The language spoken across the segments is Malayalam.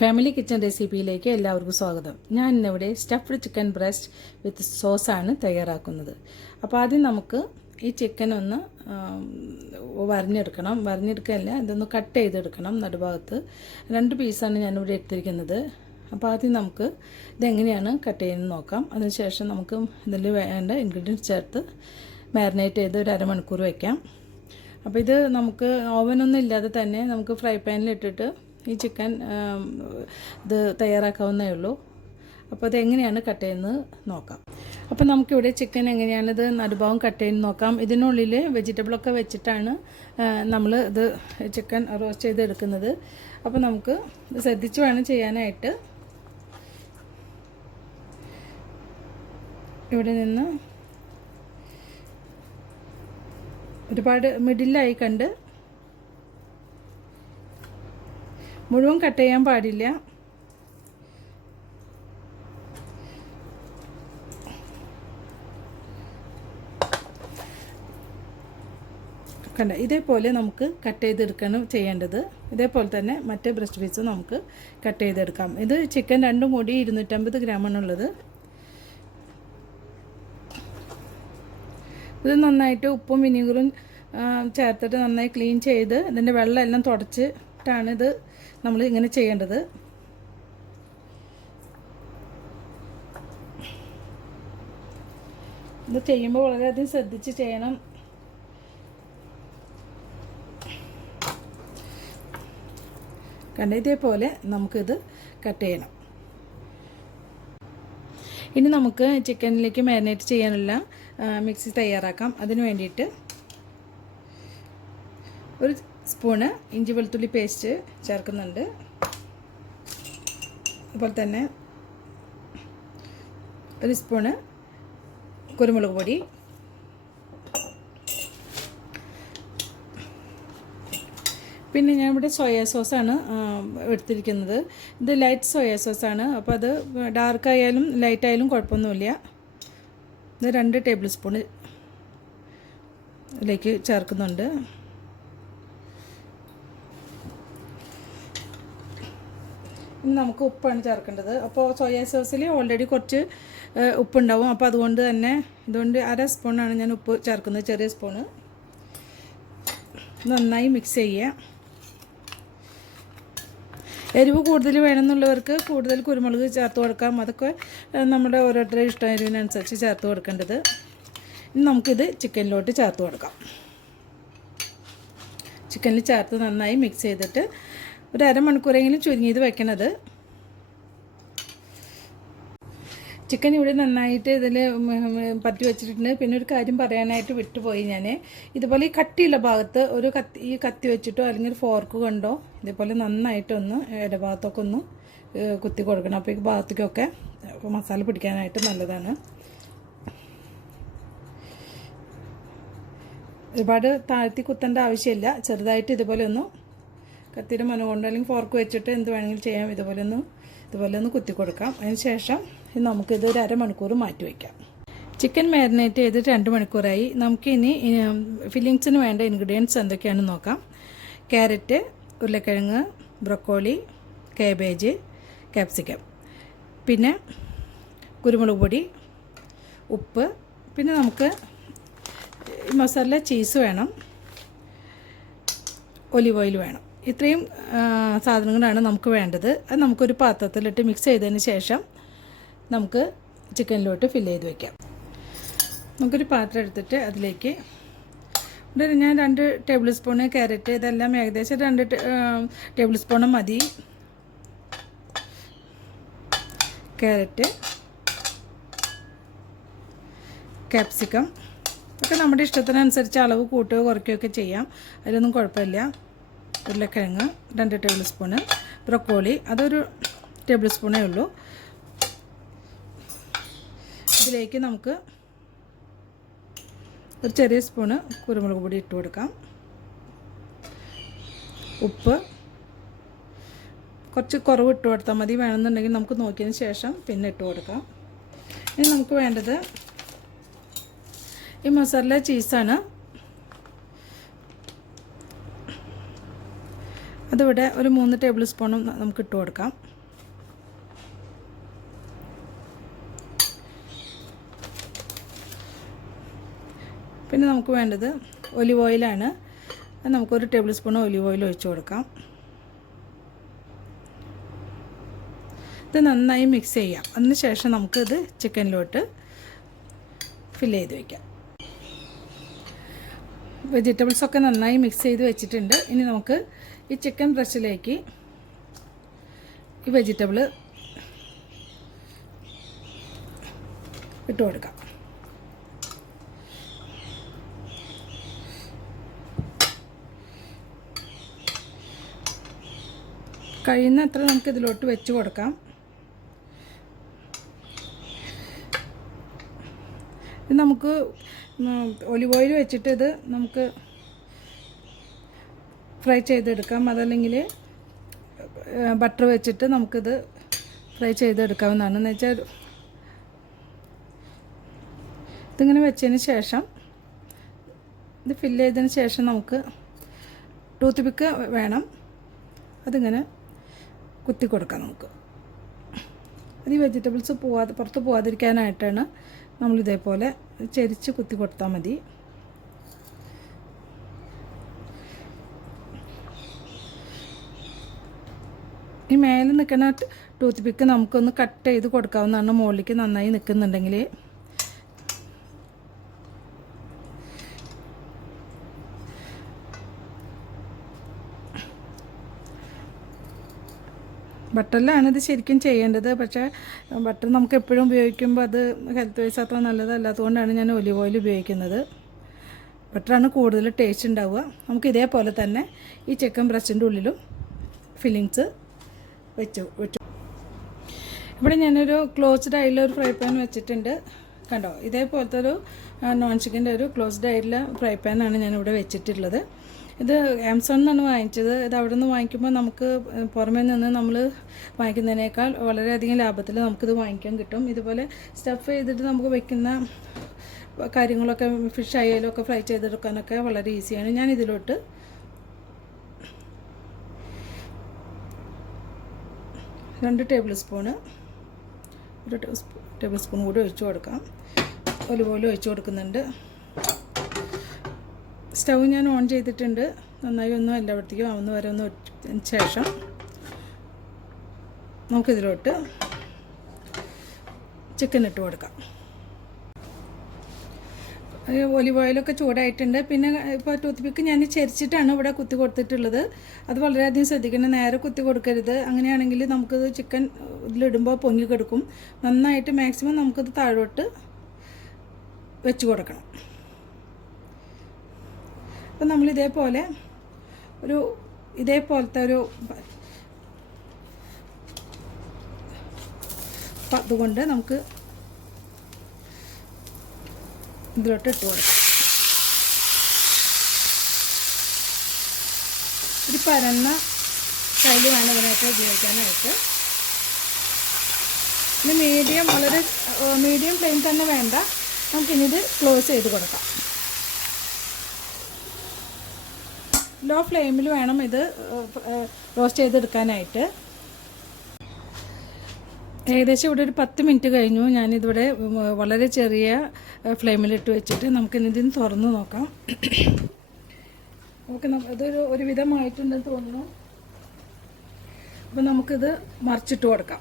ഫാമിലി കിച്ചൺ റെസിപ്പിയിലേക്ക് എല്ലാവർക്കും സ്വാഗതം. ഞാൻ ഇന്നിവിടെ സ്റ്റഫ്ഡ് ചിക്കൻ ബ്രസ്റ്റ് വിത്ത് സോസാണ് തയ്യാറാക്കുന്നത്. അപ്പോൾ ആദ്യം നമുക്ക് ഈ ചിക്കൻ ഒന്ന് വരഞ്ഞെടുക്കല്ല, ഇതൊന്ന് കട്ട് ചെയ്തെടുക്കണം. നടുഭാഗത്ത് 2 പീസാണ് ഞാനിവിടെ എടുത്തിരിക്കുന്നത്. അപ്പോൾ ആദ്യം നമുക്ക് ഇതെങ്ങനെയാണ് കട്ട് ചെയ്യുന്നത് നോക്കാം. അതിനുശേഷം നമുക്ക് ഇതിൽ വേണ്ട ഇൻഗ്രീഡിയൻസ് ചേർത്ത് മാരിനേറ്റ് ചെയ്ത് ഒരു അരമണിക്കൂർ വയ്ക്കാം. അപ്പോൾ ഇത് നമുക്ക് ഓവനൊന്നും ഇല്ലാതെ തന്നെ നമുക്ക് ഫ്രൈ പാനിലിട്ടിട്ട് ഈ ചിക്കൻ ഇത് തയ്യാറാക്കാവുന്നേ ഉള്ളൂ. അപ്പോൾ അതെങ്ങനെയാണ് കട്ട് ചെയ്യുന്നത് നോക്കാം. അപ്പോൾ നമുക്കിവിടെ ചിക്കൻ എങ്ങനെയാണിത് നടുഭാഗം കട്ട് ചെയ്യുന്നത് നോക്കാം. ഇതിനുള്ളിൽ വെജിറ്റബിളൊക്കെ വെച്ചിട്ടാണ് നമ്മൾ ഇത് ചിക്കൻ റോസ്റ്റ് ചെയ്തെടുക്കുന്നത്. അപ്പോൾ നമുക്ക് ശ്രദ്ധിച്ച് വേണം ചെയ്യാനായിട്ട്. ഇവിടെ നിന്ന് ഒരുപാട് മിഡിലായി കണ്ട് മുഴുവൻ കട്ട് ചെയ്യാൻ പാടില്ല. കണ്ട ഇതേപോലെ നമുക്ക് കട്ട് ചെയ്തെടുക്കണം ചെയ്യേണ്ടത്. ഇതേപോലെ തന്നെ മറ്റേ ബ്രസ്റ്റ് പീസും നമുക്ക് കട്ട് ചെയ്തെടുക്കാം. ഇത് ചിക്കൻ രണ്ടും കൂടി 250 ഗ്രാമാണുള്ളത്. ഇത് നന്നായിട്ട് ഉപ്പും വിനീഗറും ചേർത്തിട്ട് നന്നായി ക്ലീൻ ചെയ്ത് ഇതിൻ്റെ വെള്ളം എല്ലാം തുടച്ചിട്ടാണ് ഇത് നമ്മൾ ഇങ്ങനെ ചെയ്യേണ്ടത്. ഇത് ചെയ്യുമ്പോൾ വളരെയധികം ശ്രദ്ധിച്ച് ചെയ്യണം. കണ്ട ഇതേപോലെ നമുക്കിത് കട്ട് ചെയ്യണം. ഇനി നമുക്ക് ചിക്കനിലേക്ക് മാരിനേറ്റ് ചെയ്യാനുള്ള മിക്സി തയ്യാറാക്കാം. അതിന് വേണ്ടിയിട്ട് ഒരു സ്പൂണ് ഇഞ്ചി വെളുത്തുള്ളി പേസ്റ്റ് ചേർക്കുന്നുണ്ട്. അതുപോലെ തന്നെ ഒരു സ്പൂണ് കുരുമുളക് പൊടി, പിന്നെ ഞാൻ ഇവിടെ സോയ സോസാണ് എടുത്തിരിക്കുന്നത്. ഇത് ലൈറ്റ് സോയ സോസാണ്. അപ്പോൾ അത് ഡാർക്കായാലും ലൈറ്റായാലും കുഴപ്പമൊന്നുമില്ല. ഇത് 2 ടേബിൾ സ്പൂണ് ഇതിലേക്ക് ചേർക്കുന്നുണ്ട്. ഇനി നമുക്ക് ഉപ്പാണ് ചേർക്കേണ്ടത്. അപ്പോൾ സോയ സോസിൽ ഓൾറെഡി കുറച്ച് ഉപ്പുണ്ടാവും. അപ്പോൾ അതുകൊണ്ട് തന്നെ ഇതുകൊണ്ട് 1/2 സ്പൂണാണ് ഞാൻ ഉപ്പ് ചേർക്കുന്നത്, ചെറിയ സ്പൂണ്. നന്നായി മിക്സ് ചെയ്യുക. എരിവ് കൂടുതൽ വേണമെന്നുള്ളവർക്ക് കൂടുതൽ കുരുമുളക് ചേർത്ത് കൊടുക്കാം. അതൊക്കെ നമ്മുടെ ഓരോരുത്തരുടെ ഇഷ്ടം എരിവിനനുസരിച്ച് ചേർത്ത് കൊടുക്കേണ്ടത്. ഇനി നമുക്കിത് ചിക്കനിലോട്ട് ചേർത്ത് കൊടുക്കാം. ചിക്കനിൽ ചേർത്ത് നന്നായി മിക്സ് ചെയ്തിട്ട് ഒരു അരമണിക്കൂറെങ്കിലും ചുരുങ്ങിയത് വെക്കണത്. ചിക്കൻ ഇവിടെ നന്നായിട്ട് ഇതിൽ പറ്റി വെച്ചിട്ടുണ്ട്. പിന്നെ ഒരു കാര്യം പറയാനായിട്ട് വിട്ടുപോയി ഞാൻ. ഇതുപോലെ ഈ കട്ടിയുള്ള ഭാഗത്ത് ഒരു കത്തി വെച്ചിട്ടോ അല്ലെങ്കിൽ ഒരു ഫോർക്ക് കൊണ്ടോ ഇതേപോലെ നന്നായിട്ടൊന്ന് ഇടഭാഗത്തൊക്കെ ഒന്ന് കുത്തി കൊടുക്കണം. അപ്പോൾ ഈ ഭാഗത്തേക്കൊക്കെ മസാല പിടിക്കാനായിട്ട് നല്ലതാണ്. ഒരുപാട് താഴ്ത്തി കുത്തേണ്ട ആവശ്യമില്ല. ചെറുതായിട്ട് ഇതുപോലെ ഒന്ന് കത്തിയുടെ മന കൊണ്ട് അല്ലെങ്കിൽ ഫോർക്ക് വെച്ചിട്ട് എന്ത് വേണമെങ്കിലും ചെയ്യാം. ഇതുപോലെ ഒന്ന് കുത്തി കൊടുക്കാം. അതിന് ശേഷം നമുക്കിത് ഒരു അരമണിക്കൂർ മാറ്റി വയ്ക്കാം. ചിക്കൻ മാരിനേറ്റ് ചെയ്തിട്ട് 2 മണിക്കൂറായി. നമുക്കിനി ഫില്ലിങ്സിന് വേണ്ട ഇൻഗ്രീഡിയൻസ് എന്തൊക്കെയാണെന്ന് നോക്കാം. ക്യാരറ്റ്, ഉരുളക്കിഴങ്ങ്, ബ്രൊക്കോളി, കാബേജ്, കാപ്സിക്കം, പിന്നെ കുരുമുളക് പൊടി, ഉപ്പ്, പിന്നെ നമുക്ക് മൊസറല്ല ചീസ് വേണം, ഒലിവ് ഓയിൽ വേണം. ഇത്രയും സാധനങ്ങളാണ് നമുക്ക് വേണ്ടത്. അത് നമുക്കൊരു പാത്രത്തിലിട്ട് മിക്സ് ചെയ്തതിന് ശേഷം നമുക്ക് ചിക്കനിലോട്ട് ഫില്ല് ചെയ്ത് വയ്ക്കാം. നമുക്കൊരു പാത്രം എടുത്തിട്ട് അതിലേക്ക് ഞാൻ 2 ടേബിൾ സ്പൂണ് ക്യാരറ്റ്, ഇതെല്ലാം ഏകദേശം 2 ടേബിൾ സ്പൂണ് മതി. ക്യാരറ്റ്, കാപ്സിക്കം ഒക്കെ നമ്മുടെ ഇഷ്ടത്തിനനുസരിച്ച് അളവ് കൂട്ടുകയോ കുറയ്ക്കുകയൊക്കെ ചെയ്യാം. അതിലൊന്നും കുഴപ്പമില്ല. ഉരുളക്കിഴങ്ങ് 2 ടേബിൾ സ്പൂണ്, ബ്രൊക്കോളി അതൊരു ടേബിൾ സ്പൂണേ ഉള്ളൂ. ഇതിലേക്ക് നമുക്ക് ഒരു ചെറിയ സ്പൂണ് കുരുമുളക് പൊടി ഇട്ട് കൊടുക്കാം. ഉപ്പ് കുറച്ച് കുറവ് ഇട്ട് കൊടുത്താൽ മതി. വേണമെന്നുണ്ടെങ്കിൽ നമുക്ക് നോക്കിയതിന് ശേഷം പിന്നെ ഇട്ട് കൊടുക്കാം. ഇനി നമുക്ക് വേണ്ടത് ഈ മൊസറല്ല ചീസാണ്. അതിവിടെ ഒരു 3 ടേബിൾ സ്പൂണും നമുക്ക് ഇട്ട് കൊടുക്കാം. പിന്നെ നമുക്ക് വേണ്ടത് ഒലിവ് ഓയിലാണ്. നമുക്കൊരു ടേബിൾ സ്പൂൺ ഒലിവ് ഓയിൽ ഒഴിച്ച് കൊടുക്കാം. ഇത് നന്നായി മിക്സ് ചെയ്യാം. അതിന് ശേഷം നമുക്കിത് ചിക്കനിലോട്ട് ഫില്ല് ചെയ്ത് വയ്ക്കാം. വെജിറ്റബിൾസൊക്കെ നന്നായി മിക്സ് ചെയ്ത് വെച്ചിട്ടുണ്ട്. ഇനി നമുക്ക് ഈ ചിക്കൻ ബ്രസ്റ്റിലേക്ക് ഈ വെജിറ്റബിൾ ഇട്ട് കൊടുക്കാം. കഴിയുന്നത്ര നമുക്ക് ഇതിലോട്ട് വെച്ച് കൊടുക്കാം. ഇത് നമുക്ക് ഒലിവ് ഓയിൽ വെച്ചിട്ട് ഇത് നമുക്ക് ഫ്രൈ ചെയ്തെടുക്കാം. അതല്ലെങ്കിൽ ബട്ടർ വെച്ചിട്ട് നമുക്കിത് ഫ്രൈ ചെയ്തെടുക്കാവുന്നതാണ്. എന്ന് വെച്ചാൽ ഇതിങ്ങനെ വെച്ചതിന് ശേഷം ഇത് ഫില്ല് ചെയ്തതിന് ശേഷം നമുക്ക് ടൂത്ത് പിക്ക് വേണം. അതിങ്ങനെ കുത്തി കൊടുക്കാം നമുക്ക്. അത് ഈ വെജിറ്റബിൾസ് പുറത്ത് പോകാതിരിക്കാനായിട്ടാണ് നമ്മളിതേപോലെ ചെരിച്ച് കുത്തി കൊടുത്താൽ മതി. ഈ മേലെ നിൽക്കുന്ന ടൂത്ത് പിക്ക് നമുക്കൊന്ന് കട്ട് ചെയ്ത് കൊടുക്കാവുന്നതാണ്. മുകളിലേക്ക് നന്നായി നിൽക്കുന്നുണ്ടെങ്കിൽ ബട്ടറിലാണ് ഇത് ശരിക്കും ചെയ്യേണ്ടത്. പക്ഷേ ബട്ടർ നമുക്ക് എപ്പോഴും ഉപയോഗിക്കുമ്പോൾ അത് ഹെൽത്ത് വൈസ് അത്ര നല്ലതല്ലാത്തതുകൊണ്ടാണ് ഞാൻ ഒലിവ് ഓയിൽ ഉപയോഗിക്കുന്നത്. ബട്ടറാണ് കൂടുതൽ ടേസ്റ്റ് ഉണ്ടാവുക. നമുക്ക് ഇതേപോലെ തന്നെ ഈ ചിക്കൻ ബ്രസ്റ്റിൻ്റെ ഉള്ളിലും ഫില്ലിങ്സ് വെച്ചു. ഇവിടെ ഞാനൊരു ക്ലോസ്ഡ് ആയിട്ടുള്ള ഒരു ഫ്രൈ പാൻ വെച്ചിട്ടുണ്ട്. കണ്ടോ, ഇതേപോലത്തെ ഒരു നോൺ സ്റ്റിക്കിൻ്റെ ഒരു ക്ലോസ്ഡ് ആയിട്ടുള്ള ഫ്രൈ പാനാണ് ഞാനിവിടെ വെച്ചിട്ടുള്ളത്. ഇത് ആമസോണിൽ നിന്നാണ് വാങ്ങിച്ചത്. ഇത് അവിടെ നിന്ന് വാങ്ങിക്കുമ്പോൾ നമുക്ക് പുറമേ നിന്ന് നമ്മൾ വാങ്ങിക്കുന്നതിനേക്കാൾ വളരെയധികം ലാഭത്തിൽ നമുക്കിത് വാങ്ങിക്കാൻ കിട്ടും. ഇതുപോലെ സ്റ്റഫ് ചെയ്തിട്ട് നമുക്ക് വെക്കുന്ന കാര്യങ്ങളൊക്കെ ഫിഷ് ആയാലും ഒക്കെ ഫ്രൈ ചെയ്തെടുക്കാനൊക്കെ വളരെ ഈസിയാണ്. ഞാൻ ഇതിലോട്ട് ഒരു ടേബിൾ സ്പൂൺ കൂടി ഒഴിച്ചു കൊടുക്കാം. ഒലിവ് ഓയിൽ ഒഴിച്ചു കൊടുക്കുന്നുണ്ട്. സ്റ്റൗ ഞാൻ ഓൺ ചെയ്തിട്ടുണ്ട്. നന്നായി ഒന്ന് എല്ലായിടത്തേക്കും ആവുന്ന വരെ ഒന്ന് വെച്ചതിന് ശേഷം നമുക്കിതിലോട്ട് ചിക്കൻ ഇട്ട് കൊടുക്കാം. ഒലിവ് ഓയിലൊക്കെ ചൂടായിട്ടുണ്ട്. പിന്നെ ഇപ്പോൾ ടൂത്ത് പിക്ക് ഞാൻ ചെരിച്ചിട്ടാണ് ഇവിടെ കുത്തി കൊടുത്തിട്ടുള്ളത്. അത് വളരെയധികം ശ്രദ്ധിക്കണം. നേരെ കുത്തി കൊടുക്കരുത്. അങ്ങനെയാണെങ്കിൽ നമുക്കത് ചിക്കൻ ഇതിലിടുമ്പോൾ പൊങ്ങി കിടക്കും. നന്നായിട്ട് മാക്സിമം നമുക്കത് താഴോട്ട് വെച്ച് കൊടുക്കണം. അപ്പം നമ്മൾ ഇതേപോലത്തെ ഒരു അതുകൊണ്ട് നമുക്ക് ഇതിലോട്ട് ഇട്ട് കൊടുക്കാം. ഒരു പരന്ന കയ്യിൽ വേണം ഇതിനൊക്കെ ഉപയോഗിക്കാനായിട്ട്. ഇത് മീഡിയം ഫ്ലെയിം തന്നെ വേണ്ട. നമുക്കിനിത് ക്ലോസ് ചെയ്ത് കൊടുക്കാം. ലോ ഫ്ലെയിമിൽ വേണം ഇത് റോസ്റ്റ് ചെയ്തെടുക്കാനായിട്ട്. ഏകദേശം ഇവിടെ ഒരു 10 മിനിറ്റ് കഴിഞ്ഞു. ഞാനിതിവിടെ വളരെ ചെറിയ ഫ്ലെയിമിലിട്ട് വെച്ചിട്ട് നമുക്കിതിന് തുറന്ന് നോക്കാം. ഇതൊരു ഒരുവിധമായിട്ടുണ്ടെന്ന് തോന്നുന്നു. അപ്പോൾ നമുക്കിത് മറിച്ചിട്ട് കൊടുക്കാം.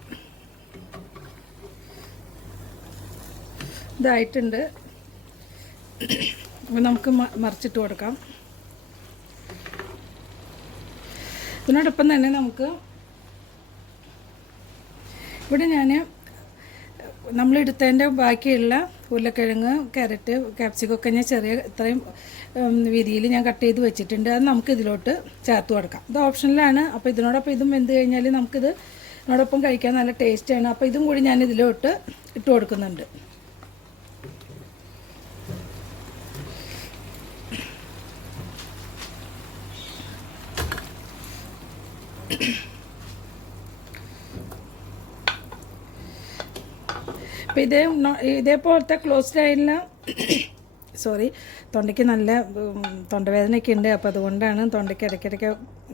ഇതായിട്ടുണ്ട്. അപ്പോൾ നമുക്ക് മറിച്ചിട്ട് കൊടുക്കാം. ഇതിനോടൊപ്പം തന്നെ നമുക്ക് ഇവിടെ നമ്മളെടുത്തതിൻ്റെ ബാക്കിയുള്ള ഉരുളക്കിഴങ്ങ്, ക്യാരറ്റ്, ക്യാപ്സിക്കം ഒക്കെ ഞാൻ ഇത്രയും വീതിയിൽ ഞാൻ കട്ട് ചെയ്ത് വെച്ചിട്ടുണ്ട്. അത് നമുക്ക് ഇതിലോട്ട് ചേർത്ത് കൊടുക്കാം. ഇത് ഓപ്ഷനിലാണ്. അപ്പോൾ ഇതിനോടൊപ്പം ഇതും വെന്ത് കഴിഞ്ഞാൽ നമുക്കിത് ഇതിനോടൊപ്പം കഴിക്കാൻ നല്ല ടേസ്റ്റാണ്. അപ്പോൾ ഇതും കൂടി ഞാൻ ഇതിലോട്ട് ഇട്ട് കൊടുക്കുന്നുണ്ട്. അപ്പോൾ ഇതേപോലത്തെ ക്ലോസ്ഡ് ആയിട്ടുള്ള തൊണ്ടയ്ക്ക് നല്ല തൊണ്ടവേദനയൊക്കെ ഉണ്ട്. അപ്പോൾ അതുകൊണ്ടാണ് തൊണ്ടയ്ക്ക് ഇടയ്ക്കിടയ്ക്ക്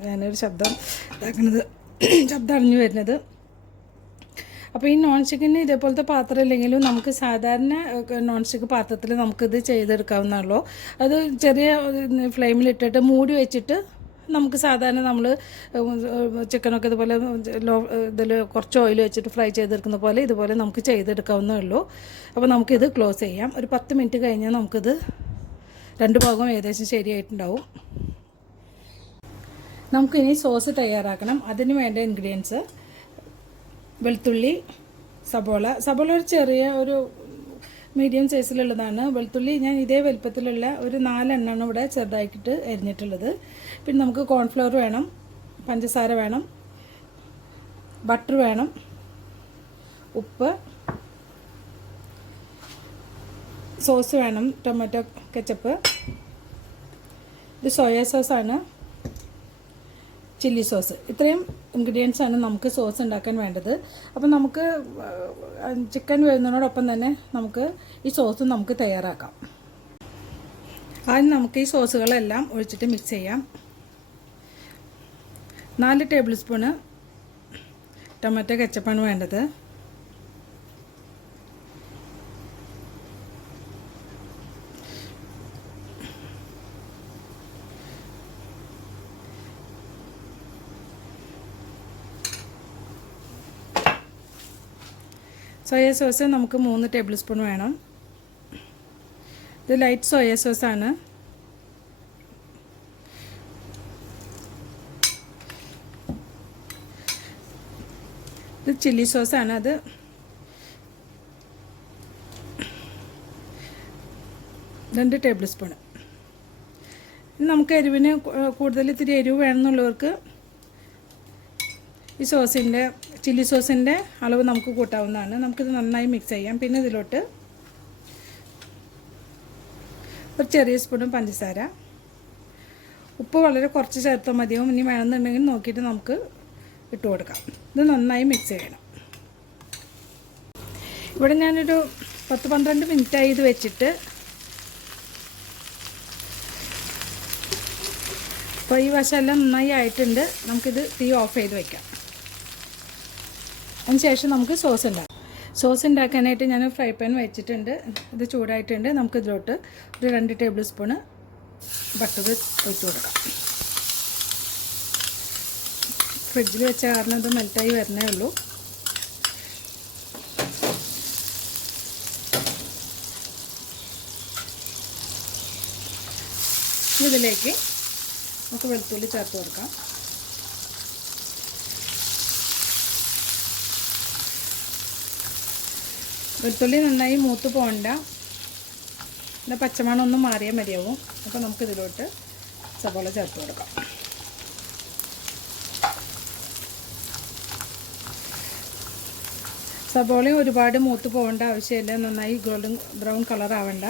ഞാനൊരു ശബ്ദം ഇതാക്കുന്നത്, ശബ്ദം അണിഞ്ഞു വരുന്നത്. അപ്പോൾ ഈ നോൺ സ്റ്റിക്കിന് ഇതേപോലത്തെ പാത്രം ഇല്ലെങ്കിലും നമുക്ക് സാധാരണ നോൺ സ്റ്റിക്ക് പാത്രത്തിൽ നമുക്കിത് ചെയ്തെടുക്കാവുന്നതാണല്ലോ. അത് ചെറിയ ഫ്ലെയിമിലിട്ടിട്ട് മൂടി വെച്ചിട്ട് നമുക്ക് സാധാരണ നമ്മൾ ചിക്കനൊക്കെ ഇതുപോലെ ഇതിൽ കുറച്ച് ഓയിൽ വെച്ചിട്ട് ഫ്രൈ ചെയ്തെടുക്കുന്ന പോലെ ഇതുപോലെ നമുക്ക് ചെയ്തെടുക്കാവുന്നേ ഉള്ളൂ. അപ്പോൾ നമുക്കിത് ക്ലോസ് ചെയ്യാം. ഒരു 10 മിനിറ്റ് കഴിഞ്ഞാൽ നമുക്കിത് 2 ഭാഗവും ഏകദേശം ശരിയായിട്ടുണ്ടാവും. നമുക്കിനി സോസ് തയ്യാറാക്കണം. അതിന് വേണ്ട ഇൻഗ്രീഡിയൻസ്: വെളുത്തുള്ളി, സബോള ഒരു ചെറിയ ഒരു മീഡിയം സൈസിലുള്ളതാണ്. വെളുത്തുള്ളി ഞാൻ ഇതേ വലുപ്പത്തിലുള്ള ഒരു 4 എണ്ണമാണ് ഇവിടെ ചെറുതാക്കിയിട്ട് അരിഞ്ഞിട്ടുള്ളത്. പിന്നെ നമുക്ക് കോൺഫ്ലവർ വേണം, പഞ്ചസാര വേണം, ബട്ടർ വേണം, ഉപ്പ്, സോസ് വേണം, ടൊമാറ്റോ കെച്ചപ്പ്, ഇത് സോയ സോസാണ്, ചില്ലി സോസ്. ഇത്രയും ഇൻഗ്രീഡിയൻസ് ആണ് നമുക്ക് സോസ് ഉണ്ടാക്കാൻ വേണ്ടത്. അപ്പോൾ നമുക്ക് ചിക്കൻ വേവുന്നതിനോടൊപ്പം തന്നെ നമുക്ക് ഈ സോസ് നമുക്ക് തയ്യാറാക്കാം. ആദ്യം നമുക്ക് ഈ സോസുകളെല്ലാം ഒഴിച്ചിട്ട് മിക്സ് ചെയ്യാം. 4 ടേബിൾ സ്പൂണ് ടൊമാറ്റോ കെച്ചപ്പാണ് വേണ്ടത്. സോയ സോസ് നമുക്ക് 3 ടേബിൾ സ്പൂൺ വേണം. ഇത് ലൈറ്റ് സോയ സോസാണ്. ഇത് ചില്ലി സോസാണ്. അത് 2 ടേബിൾ സ്പൂൺ. നമുക്ക് എരിവിന് കൂടുതൽ ഇത്തിരി എരിവ് വേണമെന്നുള്ളവർക്ക് ഈ ചില്ലി സോസിൻ്റെ അളവ് നമുക്ക് കൂട്ടാവുന്നതാണ്. നമുക്കിത് നന്നായി മിക്സ് ചെയ്യാം. പിന്നെ ഇതിലോട്ട് ഒരു ചെറിയ സ്പൂണും പഞ്ചസാര, ഉപ്പ് വളരെ കുറച്ച് ചേർത്താൽ മതിയാവും. ഇനി വേണമെന്നുണ്ടെങ്കിൽ നോക്കിയിട്ട് നമുക്ക് ഇട്ട് കൊടുക്കാം. ഇത് നന്നായി മിക്സ് ചെയ്യണം. ഇവിടെ ഞാനൊരു 10-12 മിനിറ്റായി ഇത് വെച്ചിട്ട്. അപ്പോൾ ഈ വശമെല്ലാം നന്നായി ആയിട്ടുണ്ട്. നമുക്കിത് തീ ഓഫ് ചെയ്ത് വയ്ക്കാം. അതിനുശേഷം നമുക്ക് സോസ് ഉണ്ടാക്കാനായിട്ട് ഞാൻ ഫ്രൈ പാൻ വെച്ചിട്ടുണ്ട്. ഇത് ചൂടായിട്ടുണ്ട്. നമുക്കിതിലോട്ട് ഒരു 2 ടേബിൾ സ്പൂണ് ബട്ടർ ഒഴിച്ച് കൊടുക്കാം. ഫ്രിഡ്ജിൽ വെച്ച കാരണം ഇത് മെൽറ്റായി വരണേ ഉള്ളൂ. ഇതിലേക്ക് നമുക്ക് വെളുത്തുള്ളി ചേർത്ത് കൊടുക്കാം. വെളുത്തുള്ളി നന്നായി മൂത്ത് പോകണ്ട. പിന്നെ പച്ചമണം ഒന്ന് മാറിയാൽ മതിയാവും. അപ്പോൾ നമുക്കിതിലോട്ട് സബോള ചേർത്ത് കൊടുക്കാം. സബോളയും ഒരുപാട് മൂത്ത് പോകേണ്ട ആവശ്യമില്ല. നന്നായി ഗോൾഡൻ ബ്രൗൺ കളർ ആവേണ്ട.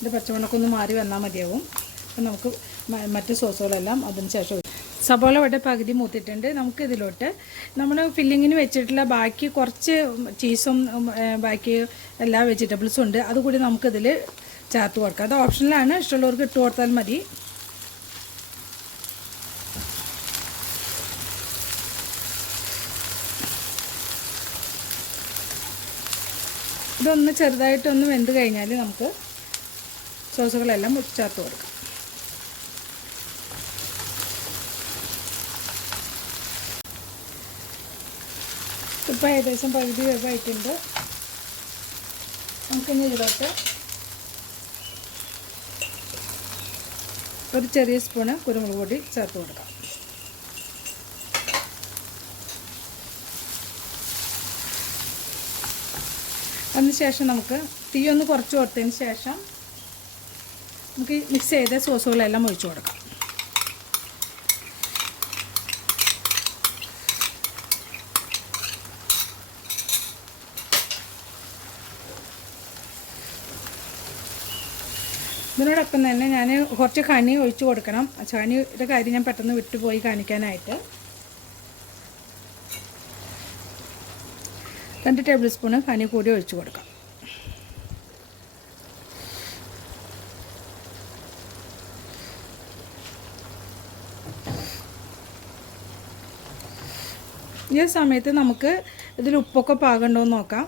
ഇത് പച്ചമണമൊക്കെ ഒന്ന് മാറി വന്നാൽ മതിയാവും. അപ്പോൾ നമുക്ക് മറ്റ് സോസുകളെല്ലാം അതിന് ശേഷം. സബോള ഇവിടെ പകുതി മൂത്തിട്ടുണ്ട്. നമുക്കിതിലോട്ട് നമ്മൾ ഫില്ലിങ്ങിന് വെച്ചിട്ടുള്ള ബാക്കി കുറച്ച് ചീസും ബാക്കി എല്ലാ വെജിറ്റബിൾസും ഉണ്ട്. അതുകൂടി നമുക്കിതിൽ ചേർത്ത് കൊടുക്കാം. അത് ഓപ്ഷനിലാണ്. ഇഷ്ടമുള്ളവർക്ക് ഇട്ട് കൊടുത്താൽ മതി. ഇതൊന്ന് ചെറുതായിട്ടൊന്ന് വെന്ത് കഴിഞ്ഞാൽ നമുക്ക് സോസുകളെല്ലാം ചേർത്ത് കൊടുക്കാം. ഇപ്പോൾ ഏകദേശം പകുതി വേവായിട്ടുണ്ട്. നമുക്കിനി ഇതിലോട്ട് ഒരു ചെറിയ സ്പൂണ് കുരുമുളക് പൊടി ചേർത്ത് കൊടുക്കാം. അതിനുശേഷം നമുക്ക് തീ ഒന്ന് കുറച്ച് കൊടുത്തതിന് ശേഷം നമുക്ക് മിക്സ് ചെയ്ത സോസുകളെല്ലാം ഒഴിച്ചു കൊടുക്കാം. ഇതിനോടൊപ്പം തന്നെ ഞാൻ കുറച്ച് ഹണി ഒഴിച്ച് കൊടുക്കണം. ഹണിയുടെ കാര്യം ഞാൻ പെട്ടെന്ന് വിട്ടുപോയി കാണിക്കാനായിട്ട്. 2 ടേബിൾ സ്പൂണ് ഹണി കൂടി ഒഴിച്ച് കൊടുക്കാം. ഈ സമയത്ത് നമുക്ക് ഇതിൽ ഉപ്പൊക്കെ പാകമുണ്ടോ എന്ന് നോക്കാം.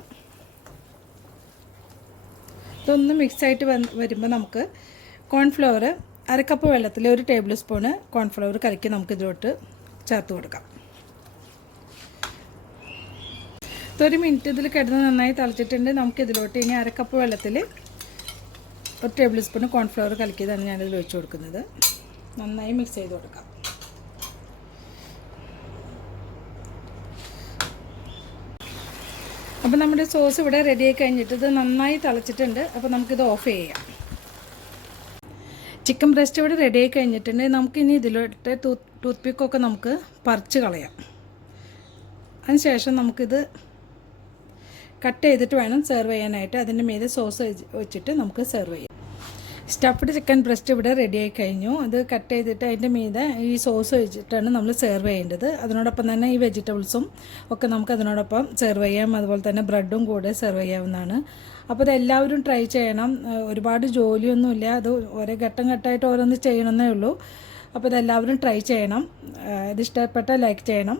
ഇതൊന്ന് മിക്സായിട്ട് വരുമ്പോൾ നമുക്ക് കോൺഫ്ലവർ 1/2 കപ്പ് വെള്ളത്തിൽ 1 ടേബിൾ സ്പൂണ് കോൺഫ്ലവർ കലക്കി നമുക്ക് ഇതിലോട്ട് ചേർത്ത് കൊടുക്കാം. ഇതൊരു മിനിറ്റ് ഇതിൽ കിടന്ന് നന്നായി തിളച്ചിട്ടുണ്ട്. നമുക്കിതിലോട്ട് ഇനി 1/2 കപ്പ് വെള്ളത്തിൽ 1 ടേബിൾ സ്പൂൺ കോൺഫ്ലവർ കലക്കിയതാണ് ഞാനിതിൽ ഒഴിച്ച് കൊടുക്കുന്നത്. നന്നായി മിക്സ് ചെയ്ത് കൊടുക്കാം. അപ്പോൾ നമ്മുടെ സോസ് ഇവിടെ റെഡിയായി കഴിഞ്ഞിട്ട് ഇത് നന്നായി തിളച്ചിട്ടുണ്ട്. അപ്പോൾ നമുക്കിത് ഓഫ് ചെയ്യാം. ചിക്കൻ ബ്രസ്റ്റ് ഇവിടെ റെഡിയായി കഴിഞ്ഞിട്ടുണ്ട്. നമുക്കിനി ഇതിലോട്ട് ടൂത്ത് പിക്കൊക്കെ നമുക്ക് പറിച്ച് കളയാം. അതിനുശേഷം നമുക്കിത് കട്ട് ചെയ്തിട്ട് വേണം സെർവ് ചെയ്യാനായിട്ട്. അതിൻ്റെ മീതെ സോസ് വെച്ചിട്ട് നമുക്ക് സെർവ് ചെയ്യാം. സ്റ്റഫ്ഡ് ചിക്കൻ ബ്രസ്റ്റ് ഇവിടെ റെഡിയായി കഴിഞ്ഞു. അത് കട്ട് ചെയ്തിട്ട് അതിൻ്റെ മീതെ ഈ സോസ് വെച്ചിട്ടാണ് നമ്മൾ സെർവ് ചെയ്യേണ്ടത്. അതിനോടൊപ്പം തന്നെ ഈ വെജിറ്റബിൾസും ഒക്കെ നമുക്ക് അതിനോടൊപ്പം സെർവ് ചെയ്യാം. അതുപോലെ തന്നെ ബ്രെഡും കൂടെ സെർവ് ചെയ്യാവുന്നതാണ്. അപ്പോൾ ഇതെല്ലാവരും ട്രൈ ചെയ്യണം. ഒരുപാട് ജോലിയൊന്നുമില്ല. അത് ഓരോ ഘട്ടമായിട്ട് ഓരോന്ന് ചെയ്യണമെന്നേ ഉള്ളൂ. അപ്പോൾ ഇതെല്ലാവരും ട്രൈ ചെയ്യണം. ഇത് ഇഷ്ടപ്പെട്ടാൽ ലൈക്ക് ചെയ്യണം,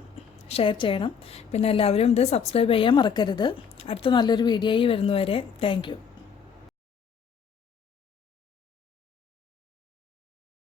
ഷെയർ ചെയ്യണം. പിന്നെ എല്ലാവരും ഇത് സബ്സ്ക്രൈബ് ചെയ്യാൻ മറക്കരുത്. അടുത്ത നല്ലൊരു വീഡിയോയിൽ വരുന്നവരെ താങ്ക് യു.